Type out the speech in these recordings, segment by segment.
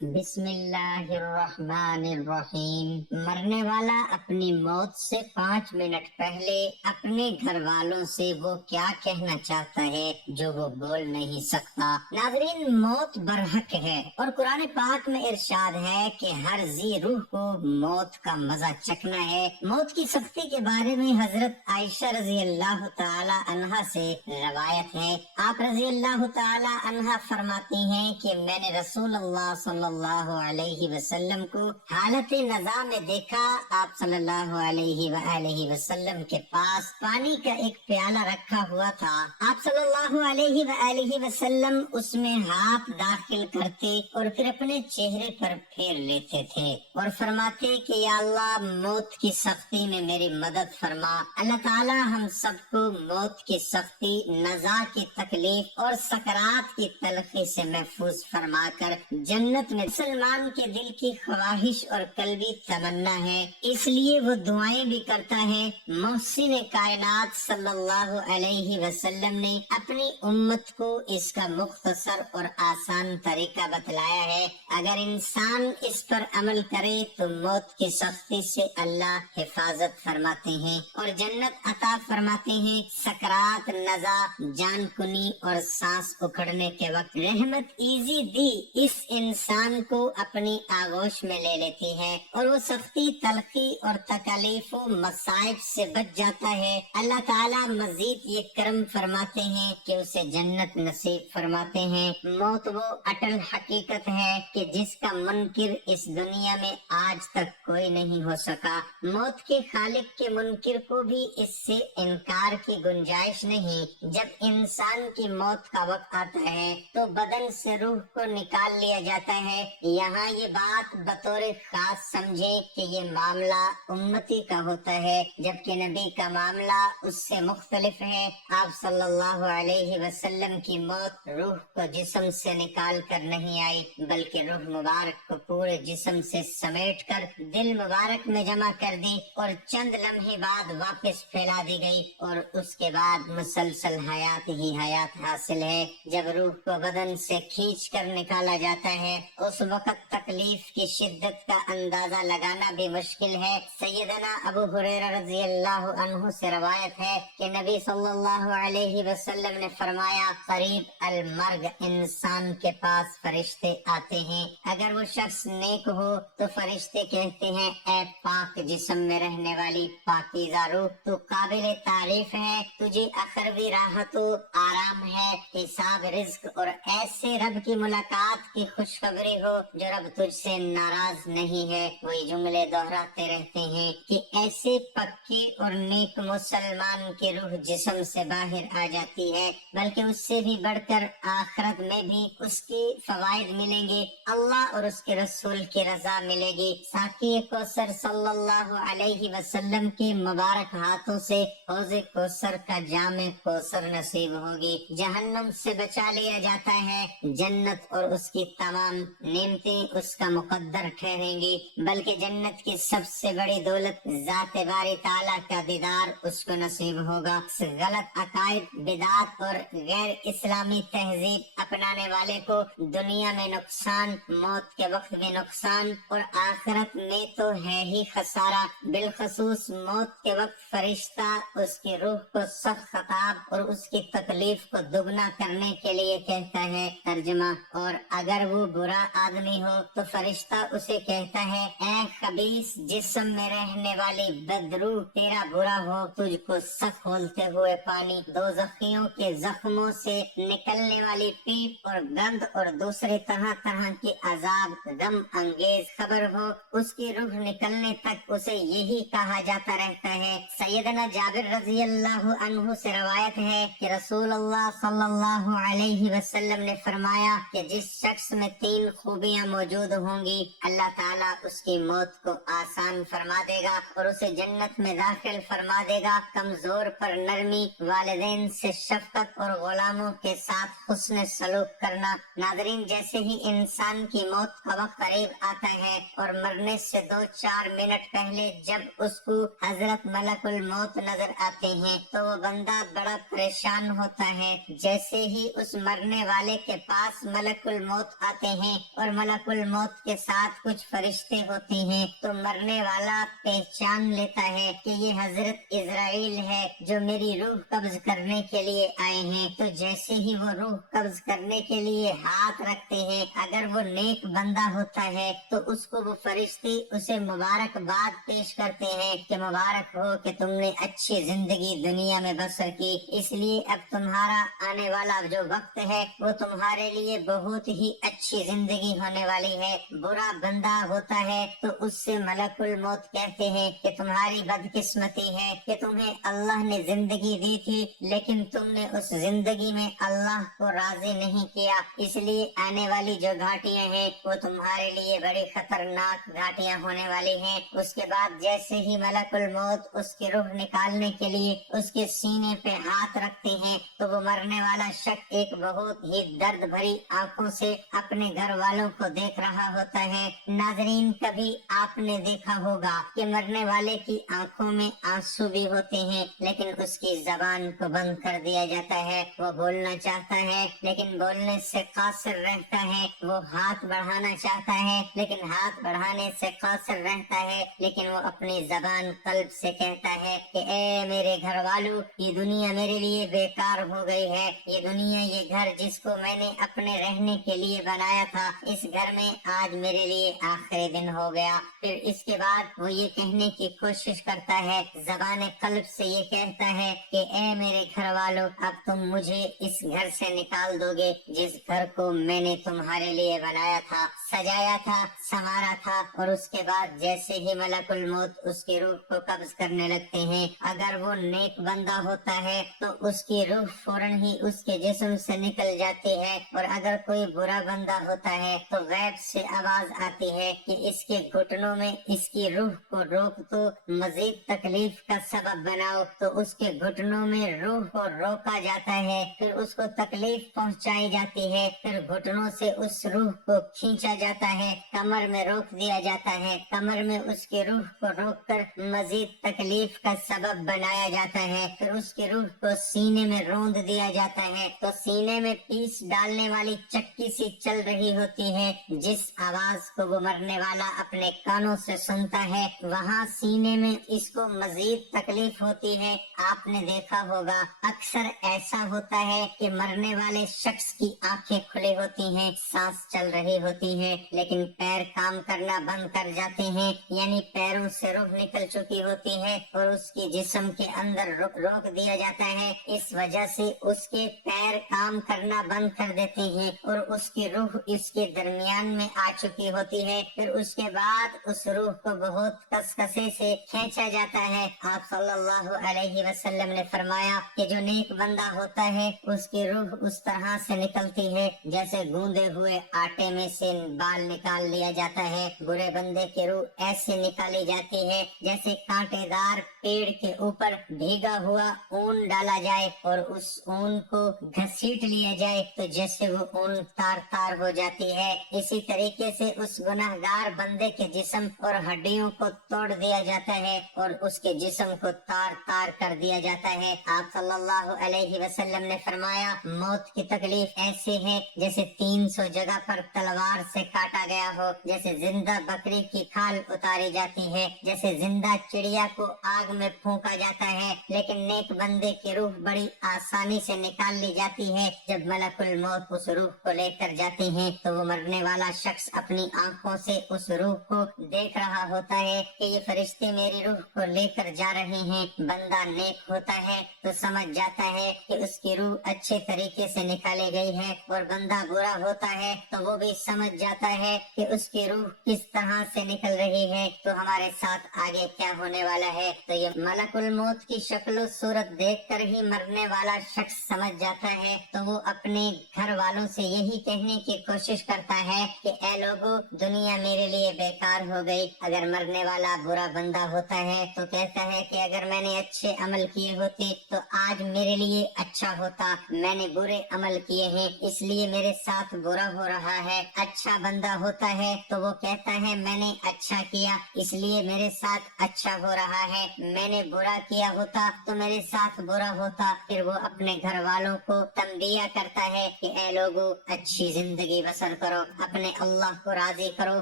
بسم اللہ الرحمن الرحیم۔ مرنے والا اپنی موت سے 5 منٹ پہلے اپنے گھر والوں سے وہ کیا کہنا چاہتا ہے جو وہ بول نہیں سکتا۔ ناظرین، موت برحق ہے اور قرآن پاک میں ارشاد ہے کہ ہر ذی روح کو موت کا مزہ چکھنا ہے۔ موت کی سختی کے بارے میں حضرت عائشہ رضی اللہ تعالی عنہا سے روایت ہے۔ آپ رضی اللہ تعالی عنہا فرماتی ہیں کہ میں نے رسول اللہ صلی اللہ علیہ وسلم کو حالت نزا میں دیکھا۔ آپ صلی اللہ علیہ وآلہ وسلم کے پاس پانی کا ایک پیالہ رکھا ہوا تھا۔ آپ صلی اللہ علیہ وآلہ وسلم اس میں ہاتھ داخل کرتے اور پھر اپنے چہرے پر پھیر لیتے تھے اور فرماتے کہ یا اللہ، موت کی سختی میں میری مدد فرما۔ اللہ تعالی ہم سب کو موت کی سختی، نزا کی تکلیف اور سکرات کی تلخی سے محفوظ فرما کر جنت میں مسلمان کے دل کی خواہش اور قلبی تمنا ہے، اس لیے وہ دعائیں بھی کرتا ہے۔ محسن کائنات صلی اللہ علیہ وسلم نے اپنی امت کو اس کا مختصر اور آسان طریقہ بتلایا ہے۔ اگر انسان اس پر عمل کرے تو موت کی سختی سے اللہ حفاظت فرماتے ہیں اور جنت عطا فرماتے ہیں۔ سکرات، نزا، جان کنی اور سانس اکھڑنے کے وقت رحمت ایزی دی اس انسان کو اپنی آغوش میں لے لیتی ہے اور وہ سختی، تلخی اور تکالیف و مصائب سے بچ جاتا ہے۔ اللہ تعالیٰ مزید یہ کرم فرماتے ہیں کہ اسے جنت نصیب فرماتے ہیں۔ موت وہ اٹل حقیقت ہے کہ جس کا منکر اس دنیا میں آج تک کوئی نہیں ہو سکا۔ موت کے خالق کے منکر کو بھی اس سے انکار کی گنجائش نہیں۔ جب انسان کی موت کا وقت آتا ہے تو بدن سے روح کو نکال لیا جاتا ہے۔ یہاں یہ بات بطور خاص سمجھے کہ یہ معاملہ امتی کا ہوتا ہے، جبکہ نبی کا معاملہ اس سے مختلف ہے۔ آپ صلی اللہ علیہ وسلم کی موت روح کو جسم سے نکال کر نہیں آئی، بلکہ روح مبارک کو پورے جسم سے سمیٹ کر دل مبارک میں جمع کر دی اور چند لمحے بعد واپس پھیلا دی گئی اور اس کے بعد مسلسل حیات ہی حیات حاصل ہے۔ جب روح کو بدن سے کھینچ کر نکالا جاتا ہے اس وقت تکلیف کی شدت کا اندازہ لگانا بھی مشکل ہے۔ سیدنا ابو ہریرہ رضی اللہ عنہ سے روایت ہے کہ نبی صلی اللہ علیہ وسلم نے فرمایا، قریب المرگ انسان کے پاس فرشتے آتے ہیں، اگر وہ شخص نیک ہو تو فرشتے کہتے ہیں، اے پاک جسم میں رہنے والی پاکیزہ روح، تو قابل تعریف ہے، تجھے اخروی راحت و آرام ہے، حساب، رزق اور ایسے رب کی ملاقات کی خوشخبری ہو جو رب تجھ سے ناراض نہیں ہے۔ وہی جملے دہراتے رہتے ہیں کہ ایسے پکی اور نیک مسلمان کی روح جسم سے باہر آ جاتی ہے، بلکہ اس سے بھی بڑھ کر آخرت میں بھی اس کی فوائد ملیں گے، اللہ اور اس کے رسول کی رضا ملے گی۔ ساقی کوثر صلی اللہ علیہ وسلم کے مبارک ہاتھوں سے حوض کوثر کا جام کوثر نصیب ہوگی، جہنم سے بچا لیا جاتا ہے، جنت اور اس کی تمام نعمتیں اس کا مقدر ٹھہریں گی، بلکہ جنت کی سب سے بڑی دولت ذات باری تعالیٰ کا دیدار اس کو نصیب ہوگا۔ غلط عقائد، بدعات اور غیر اسلامی تہذیب اپنانے والے کو دنیا میں نقصان، موت کے وقت میں نقصان اور آخرت میں تو ہے ہی خسارہ۔ بالخصوص موت کے وقت فرشتہ اس کی روح کو سخت خطاب اور اس کی تکلیف کو دگنا کرنے کے لیے کہتا ہے۔ ترجمہ: اور اگر وہ برا آدمی ہو تو فرشتہ اسے کہتا ہے، اے خبیث جسم میں رہنے والی بدروح، تیرا برا ہو تجھ کو سخت کھولتے ہوئے پانی، دوزخیوں کے زخموں سے نکلنے والی پیپ اور گند اور دوسری طرح طرح کی عذاب غم انگیز خبر ہو، اس کی روح نکلنے تک اسے یہی کہا جاتا رہتا ہے۔ سیدنا جابر رضی اللہ عنہ سے روایت ہے کہ رسول اللہ صلی اللہ علیہ وسلم نے فرمایا کہ جس شخص میں 3 خوبیاں موجود ہوں گی، اللہ تعالیٰ اس کی موت کو آسان فرما دے گا اور اسے جنت میں داخل فرما دے گا۔ کمزور پر نرمی، والدین سے شفقت اور غلاموں کے ساتھ حسن سلوک کرنا۔ ناظرین، جیسے ہی انسان کی موت کا وقت قریب آتا ہے اور مرنے سے 2-4 منٹ پہلے جب اس کو حضرت ملک الموت نظر آتے ہیں تو وہ بندہ بڑا پریشان ہوتا ہے۔ جیسے ہی اس مرنے والے کے پاس ملک الموت آتے ہیں اور ملکul موت کے ساتھ کچھ فرشتے ہوتے ہیں تو مرنے والا پہچان لیتا ہے کہ یہ حضرت اسرائیل ہے جو میری روح قبض کرنے کے لیے آئے ہیں، تو جیسے ہی وہ روح قبض کرنے کے لیے ہاتھ رکھتے ہیں، اگر وہ نیک بندہ ہوتا ہے تو اس کو وہ فرشتے اسے مبارکباد پیش کرتے ہیں کہ مبارک ہو کہ تم نے اچھی زندگی دنیا میں بسر کی، اس لیے اب تمہارا آنے والا جو وقت ہے وہ تمہارے لیے بہت ہی اچھی زندگی ہونے والی ہے۔ برا بندہ ہوتا ہے تو اس سے ملکul موت کہتے ہیں کہ تمہاری بدقسمتی ہے کہ تمہیں اللہ نے زندگی دی تھی لیکن تم نے اس زندگی میں اللہ کو راضی نہیں کیا، اس لیے آنے والی جو گھاٹیاں ہیں وہ تمہارے لیے بڑی خطرناک گھاٹیاں ہونے والی ہیں۔ اس کے بعد جیسے ہی ملکul موت اس کی روح نکالنے کے لیے اس کے سینے پہ ہاتھ رکھتے ہیں تو وہ مرنے والا شخص ایک بہت ہی درد بھری آنکھوں سے اپنے گھر والوں کو دیکھ رہا ہوتا ہے۔ ناظرین، کبھی آپ نے دیکھا ہوگا کہ مرنے والے کی آنکھوں میں آنسو بھی ہوتے ہیں لیکن اس کی زبان کو بند کر دیا جاتا ہے، وہ بولنا چاہتا ہے لیکن بولنے سے قاصر رہتا ہے، وہ ہاتھ بڑھانا چاہتا ہے لیکن ہاتھ بڑھانے سے قاصر رہتا ہے، لیکن وہ اپنی زبان قلب سے کہتا ہے کہ اے میرے گھر والوں، یہ دنیا میرے لیے بیکار ہو گئی ہے، یہ دنیا، یہ گھر جس کو میں نے اپنے رہنے کے لیے بنایا تھا، اس گھر میں آج میرے لیے آخری دن ہو گیا۔ پھر اس کے بعد وہ یہ کہنے کی کوشش کرتا ہے، زبان قلب سے یہ کہتا ہے کہ اے میرے گھر والوں، اب تم مجھے اس گھر سے نکال دو گے جس گھر کو میں نے تمہارے لیے بنایا تھا، سجایا تھا، سنوارا تھا۔ اور اس کے بعد جیسے ہی ملکul موت اس کی روح کو قبض کرنے لگتے ہیں، اگر وہ نیک بندہ ہوتا ہے تو اس کی روح فوراً ہی اس کے جسم سے نکل جاتی ہے، اور اگر کوئی برا بندہ ہوتا ہے تو غیب سے آواز آتی ہے کہ اس کے گھٹنوں میں اس کی روح کو روک دو، مزید تکلیف کا سبب بناؤ، تو اس کے گھٹنوں میں روح کو روکا جاتا ہے، پھر اس کو تکلیف پہنچائی جاتی ہے، پھر گھٹنوں سے اس روح کو کھینچا جاتا ہے، کمر میں روک دیا جاتا ہے، کمر میں اس کی روح کو روک کر مزید تکلیف کا سبب بنایا جاتا ہے، پھر اس کی روح کو سینے میں روند دیا جاتا ہے تو سینے میں پیس ڈالنے والی چکی سی چل رہی ہوتی ہے، جس آواز کو وہ مرنے والا اپنے کانوں سے سنتا ہے، وہاں سینے میں اس کو مزید تکلیف ہوتی ہے۔ آپ نے دیکھا ہوگا اکثر ایسا ہوتا ہے کہ مرنے والے شخص کی آنکھیں کھلی ہوتی ہیں، سانس چل رہی ہوتی ہے لیکن پیر کام کرنا بند کر جاتے ہیں، یعنی پیروں سے روح نکل چکی ہوتی ہے اور اس کی جسم کے اندر روک دیا جاتا ہے، اس وجہ سے اس کے پیر کام کرنا بند کر دیتے ہیں اور اس کی روح اس کے درمیان میں آ چکی ہوتی ہے، پھر اس کے بعد اس روح کو بہت کسکسے سے کھینچا جاتا ہے۔ آپ صلی اللہ علیہ وسلم نے فرمایا کہ جو نیک بندہ ہوتا ہے اس کی روح اس طرح سے نکلتی ہے جیسے گوندے ہوئے آٹے میں سے بال نکال لیا جاتا ہے، برے بندے کی روح ایسے نکالی جاتی ہے جیسے کانٹے دار پیڑ کے اوپر بھیگا ہوا اون ڈالا جائے اور اس اون کو گھسیٹ لیا جائے تو جیسے وہ اون تار تار ہو جاتی ہے، اسی طریقے سے اس گناہگار بندے کے جسم اور ہڈیوں کو توڑ دیا جاتا ہے اور اس کے جسم کو تار تار کر دیا جاتا ہے۔ آپ صلی اللہ علیہ وسلم نے فرمایا، موت کی تکلیف ایسے ہے جیسے 300 جگہ پر تلوار سے کاٹا گیا ہو، جیسے زندہ بکری کی کھال اتاری جاتی ہے، جیسے زندہ چڑیا کو آگ میں پھونکا جاتا ہے، لیکن نیک بندے کی روح بڑی آسانی سے نکال لی جاتی ہے۔ جب ملکul موت اس روح کو لے کر جاتے ہیں تو وہ مرنے والا شخص اپنی آنکھوں سے اس روح کو دیکھ رہا ہوتا ہے کہ یہ فرشتے میری روح کو لے کر جا رہے ہیں۔ بندہ نیک ہوتا ہے تو سمجھ جاتا ہے کہ اس کی روح اچھے طریقے سے نکالی گئی ہے، اور بندہ برا ہوتا ہے تو وہ بھی سمجھ جاتا ہے کہ اس کی روح کس طرح سے نکل رہی ہے، تو ہمارے ساتھ آگے کیا ہونے والا ہے۔ تو یہ ملکul موت کی شکل و صورت دیکھ کر ہی مرنے والا شخص سمجھ جاتا ہے، تو وہ اپنے گھر والوں سے یہی کہنے کی کوشش کرتا ہے کہ اے لوگو، دنیا میرے لیے بیکار ہو گئی۔ اگر مرنے والا برا بندہ ہوتا ہے تو کہتا ہے کہ اگر میں نے اچھے عمل کیے ہوتے تو آج میرے لیے اچھا ہوتا، میں نے برے عمل کیے ہیں اس لیے میرے ساتھ برا ہو رہا ہے۔ اچھا بندہ ہوتا ہے تو وہ کہتا ہے میں نے اچھا کیا اس لیے میرے ساتھ اچھا ہو رہا ہے، میں نے برا کیا ہوتا تو میرے ساتھ برا ہوتا۔ پھر وہ اپنے گھر والوں کو تنبیہ کرتا ہے کہ اے لوگو اچھی زندگی بسر کرو، اپنے اللہ کو راضی کرو،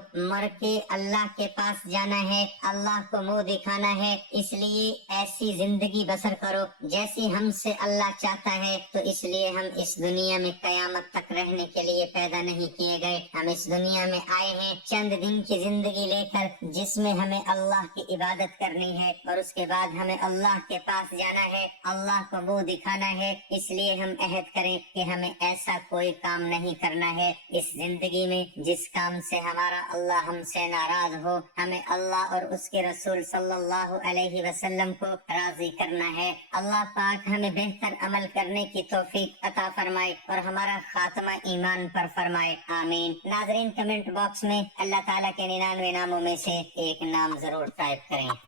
مر کے اللہ کے پاس جانا ہے، اللہ کو منہ دکھانا ہے، اس لیے ایسی زندگی بسر کرو جیسی ہم سے اللہ چاہتا ہے۔ تو اس لیے ہم اس دنیا میں قیامت تک رہنے کے لیے پیدا نہیں کیے گئے، ہم اس دنیا میں آئے ہیں چند دن کی زندگی لے کر، جس میں ہمیں اللہ کی عبادت کرنی ہے اور اس کے بعد ہمیں اللہ کے پاس جانا ہے، اللہ کو منہ دکھانا ہے۔ اس لیے ہم عہد کریں کہ ہمیں ایسا کوئی کام نہیں کرنا ہے اس زندگی میں جس کام سے ہمارا اللہ ہم سے ناراض ہو۔ ہمیں اللہ اور اس کے رسول صلی اللہ علیہ وسلم کو راضی کرنا ہے۔ اللہ پاک ہمیں بہتر عمل کرنے کی توفیق عطا فرمائے اور ہمارا خاتمہ ایمان پر فرمائے، آمین۔ ناظرین، کمنٹ باکس میں اللہ تعالیٰ کے 99 ناموں میں سے ایک نام ضرور ٹائپ کریں۔